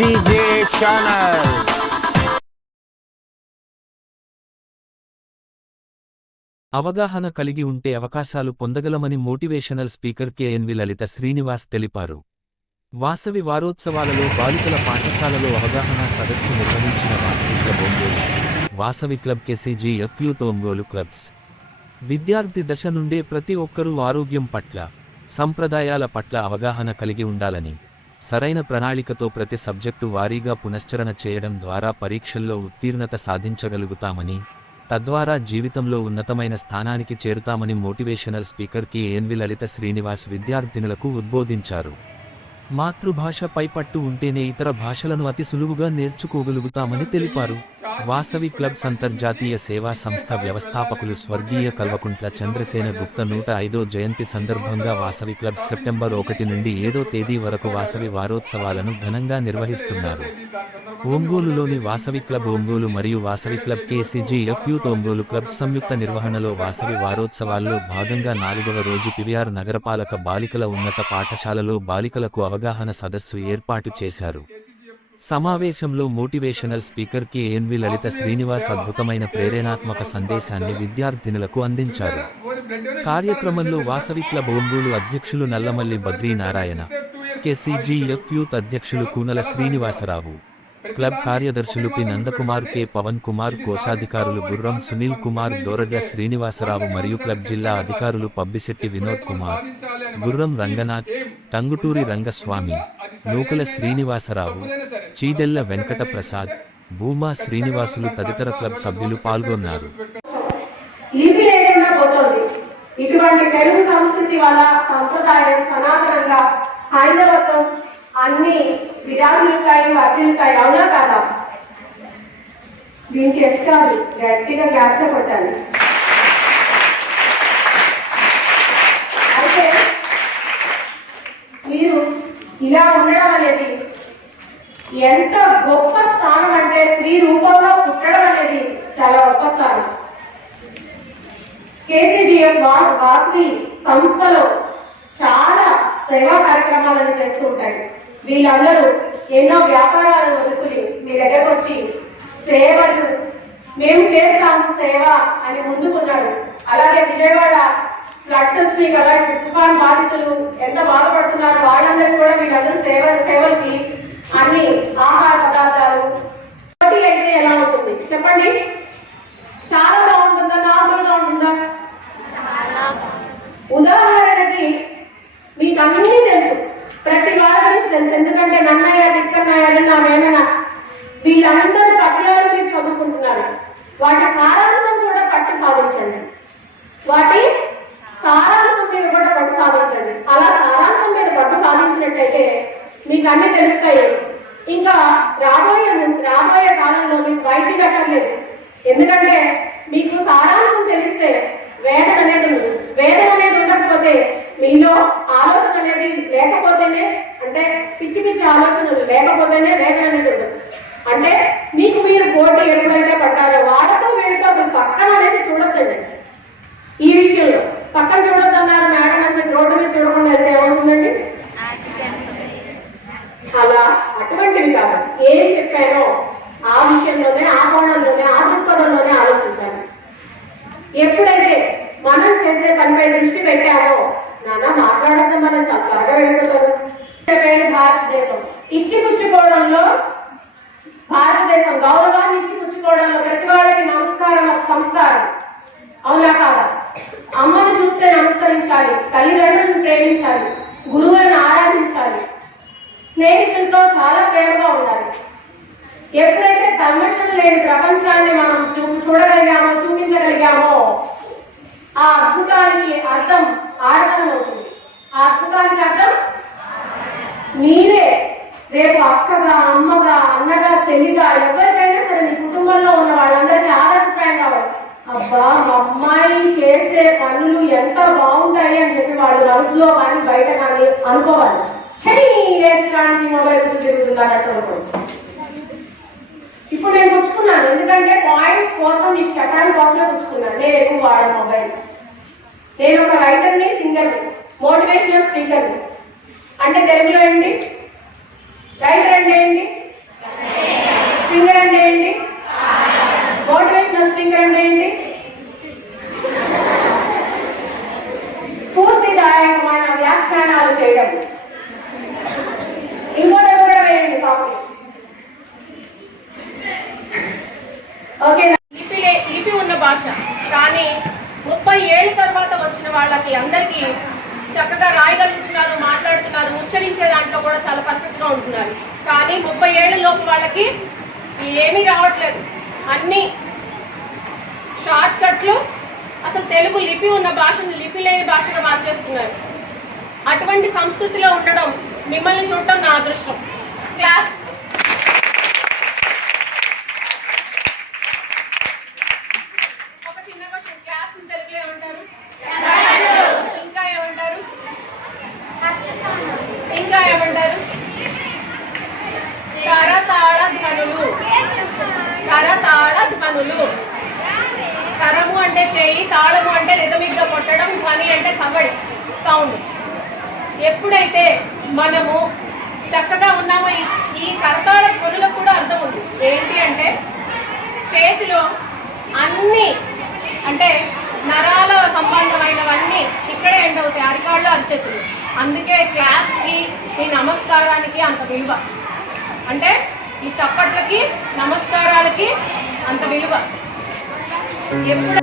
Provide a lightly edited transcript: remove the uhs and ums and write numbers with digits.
DJ Channel. అవగాహన కలిగి ఉంటే అవకాశాలు పొందగలమని మోటివేషనల్ స్పీకర్ కెఎన్వి లలిత శ్రీనివాస్ తెలిపారు. వాసవి వారోత్సవాలలో బాలికల పాఠశాలలో అవగాహన సదస్సు నిర్వహించిన Vasavi club Ongole, Vasavi club KCGF youth Ongole clubs. విద్యార్థి దశ నుండే ప్రతి ఒక్కరూ ఆరోగ్యం పట్ల, సంప్రదాయాల పట్ల అవగాహన కలిగి ఉండాలని, సరైన ప్రణాళికతో ప్రతి సబ్జెక్టు వారీగా పునశ్చరణ చేయడం ద్వారా పరీక్షల్లో ఉత్తీర్ణత సాధించగలుగుతామని, తద్వారా జీవితంలో ఉన్నతమైన స్థానానికి చేరుతామని మోటివేషనల్ స్పీకర్ కెఎన్వి లలిత శ్రీనివాస్ విద్యార్థినులకు ఉద్బోధించారు. మాతృభాష పైపట్టు ఉంటేనే ఇతర భాషలను అతి సులువుగా నేర్చుకోగలుగుతామని తెలిపారు. వాసవి క్లబ్స్ అంతర్జాతీయ సేవా సంస్థ వ్యవస్థాపకులు స్వర్గీయ కల్వకుంట్ల చంద్రసేన గుప్త 105వ జయంతి సందర్భంగా వాసవి క్లబ్స్ సెప్టెంబర్ 1 నుండి 7వ తేదీ వరకు వాసవి వారోత్సవాలను ఘనంగా నిర్వహిస్తున్నారు. ఒంగోలులోని వాసవి క్లబ్ ఒంగోలు మరియు Vasavi club KCGF youth Ongole clubs సంయుక్త నిర్వహణలో వాసవి వారోత్సవాల్లో భాగంగా 4వ రోజు పివిఆర్ నగరపాలక బాలికల ఉన్నత పాఠశాలలో బాలికలకు అవగాహన సదస్సు ఏర్పాటు చేశారు. సమావేశంలో మోటివేషనల్ స్పీకర్ కెఎన్వి లలిత శ్రీనివాస్ అద్భుతమైన ప్రేరణాత్మక సందేశాన్ని విద్యార్థినులకు అందించారు. కార్యక్రమంలో వాసవి క్లబ్ ఒంగోలు అధ్యక్షులు నల్లమల్లి బద్రీనారాయణ, కేసీజీఎఫ్ యూత్ అధ్యక్షులు కూనల శ్రీనివాసరావు, క్లబ్ కార్యదర్శులు పి నందకుమార్, కె పవన్ కుమార్, కోశాధికారులు గుర్రం సునీల్ కుమార్, దోరడ్ల శ్రీనివాసరావు మరియు క్లబ్ జిల్లా అధికారులు పబ్బిశెట్టి వినోద్ కుమార్, గుర్రం రంగనాథ్, టంగుటూరి రంగస్వామి, నూకల శ్రీనివాసరావు, చీదెల్ల వెంకట ప్రసాద్, భూమా శ్రీనివాసులు తదితర క్లబ్ సభ్యులు పాల్గొన్నారు. ఇటువంటి తెలుగు సంస్కృతి వల్ల సంప్రదాయం సనాతనంగా హైందవత్వం అన్ని విరాజులుతాయి, వర్తిల్తాయి. అవునా కాదా? దీనికి ఎక్కాలి, గట్టిగా గ్యాస్ కొట్టాలి. అయితే మీరు ఇలా ఉండడం అనేది ఎంత గొప్ప స్థానం అంటే, స్త్రీ రూపంలో పుట్టడం అనేది చాలా గొప్ప స్థానం. కేసీజీఎఫ్ వాసవి సంస్థలో చాలా సేవా కార్యక్రమాలను చేస్తూ ఉంటాయి. వీళ్ళందరూ ఎన్నో వ్యాపారాలను వదులుకుని మీ దగ్గరకు వచ్చి సేవలు మేము చేస్తాము సేవ అని ముందుకున్నారు. అలాగే విజయవాడ ఫ్లడ్స్ వచ్చినాయి కదా, తుఫాన్ బాధితులు ఎంత బాధపడుతున్నారు, వాళ్ళందరూ కూడా వీళ్ళందరూ సేవలకి అన్ని ఆహార పదార్థాలు అయితే ఎలా ఉంటుంది చెప్పండి? చాలా బాగుంటుందా, నార్మల్ గా ఉంటుందా? ఉదాహరణకి మీకు అన్నీ తెలుసు, ప్రతి వాళ్ళ గురించి తెలుసు. ఎందుకంటే నన్నయ్య, దిక్కన్నయ్య, నా వేమన వీళ్ళందరూ పద్యాలు మీరు చదువుకుంటున్నారు. వాటి సారాంశం కూడా పట్టు సాధించండి. వాటి సారాంశం మీరు కూడా పట్టు సాధించండి. అలా సారాంశం మీద పట్టు సాధించినట్టయితే మీకు అన్ని తెలుస్తాయి. ఇంకా రాబోయే కాలంలో మీకు బయటికి పెట్టలేదు. ఎందుకంటే మీకు సారాంశం తెలిస్తే వేదన అనేది ఉండదు. వేదన అనేది ఉండకపోతే మీలో ఆలోచన అనేది లేకపోతేనే, అంటే పిచ్చి పిచ్చి ఆలోచనలు లేకపోతేనే వేదన అనేది ఉండదు. అంటే మీకు మీరు పోటీ ఎప్పుడైతే పడ్డారో వాళ్ళతో వీళ్ళతో అసలు పక్కన అనేది చూడొచ్చండి. ఈ విషయంలో పక్కన చూడొద్దన్నారు మేడం అని చెప్పి రోడ్డు మీద చూడకుండా వెళ్తే ఏమవుతుందండి? అలా అటువంటివి కాదు. ఏం చెప్పానో ఆ విషయంలోనే, ఆ కోణంలోనే, ఆ దృక్పథంలోనే ఆలోచించాలి. ఎప్పుడైతే మనం చేసే పనిపై దృష్టి పెట్టామో, నాన్న మాట్లాడద్దు, మనం చాలా త్వరగా వెళ్ళిపోతారు. భారతదేశం ఇచ్చిపుచ్చుకోవడంలో, భారతదేశం గౌరవాన్ని ఇచ్చిపుచ్చుకోవడంలో ప్రతి వాళ్ళకి నమస్కారం ఒక సంస్కారం. అవునా కాదా? అమ్మను చూస్తే నమస్కరించాలి, తల్లిదండ్రులను ప్రేమించాలి, గురువులను ఆరాధించాలి, స్నేహితులతో చాలా ప్రేమగా ఉండాలి. ఎప్పుడైతే కల్మషం లేని ప్రపంచాన్ని మనం చూడగలిగామో, చూపించగలిగామో, ఆ అద్భుతానికి అర్థం ఆడటం అవుతుంది. ఆ అద్భుతానికి అర్థం మీరే రేపు అక్కగా, అమ్మగా, అన్నగా, చెల్లిగా, ఎవరికైనా సరే మీ కుటుంబంలో ఉన్న వాళ్ళందరికీ ఆదర్శప్రాయం కావాలి. అబ్బా మా అమ్మాయి చేసే పనులు ఎంత బాగుంటాయి అని చెప్పి వాళ్ళు మనసులో కానీ బయట కానీ అనుకోవాలి. చెయ్యి మొబైల్ తిరుగుతుంది అన్నట్టు అనుకోండి. ఇప్పుడు నేను పుచ్చుకున్నాను, ఎందుకంటే పాయింట్స్ కోసం మీకు చెప్పడానికి కోసమే పుచ్చుకున్నాను. నేను ఎక్కువ వాడను మొబైల్. నేను ఒక రైటర్ని, సింగర్, మోటివేషనల్ స్పీకర్ని. అంటే తెలుగులో ఏంటి రైటర్ అంటే ఏంటి? స్పీకర్ అంటే ఏంటి? మోటివేషనల్ స్పీకర్ అంటే ఏంటి? స్ఫూర్తిదాయకమైన వ్యాఖ్యానాలు చేయడం. ఇంకోటి కూడా వేయండి కాపీ. ఓకే. లిపి ఉన్న భాష కానీ 30 ఏళ్ళ తర్వాత వచ్చిన వాళ్ళకి అందరికీ చక్కగా రాయగలుగుతున్నారు, మాట్లాడుతున్నారు, ఉచ్చరించే దాంట్లో కూడా చాలా పర్ఫెక్ట్ గా ఉంటున్నారు. కానీ 30 ఏళ్ల లోపు వాళ్ళకి ఏమీ రావట్లేదు, అన్ని షార్ట్ కట్లు. అసలు తెలుగు లిపి ఉన్న భాషను లిపి లేని భాషగా మార్చేస్తున్నారు. అటువంటి సంస్కృతిలో ఉండడం, మిమ్మల్ని చూడటం నా అదృష్టం. క్లాప్స్. ఒక చిన్న క్వశ్చన్, క్లాప్స్ తెలుగులో ఏమంటారు? ఇంకా ఏమంటారు? ఇంకా ఏమంటారు? కరతాళ ధ్వనులు. కరతాళ ధ్వనులు. కరము అంటే చేయి, తాళము అంటే రిథమిక్ గా కొట్టడం, ధ్వని అంటే సవ్వడి, సౌండ్. ఎప్పుడైతే మనము చక్కగా ఉన్నామో ఈ కరతాళ ధ్వనులకు కూడా అర్థం ఉంది. ఏంటి అంటే చేతిలో అన్ని అంటే నరాల సంబంధమైనవన్నీ ఇక్కడే ఎండ్ అవుతాయి, అరికాళ్ళు, అరిచేతులు. అందుకే క్లాప్స్ కి, ఈ నమస్కారానికి అంత విలువ. అంటే ఈ చప్పట్లకి, నమస్కారాలకి అంత విలువ. ఎప్పుడు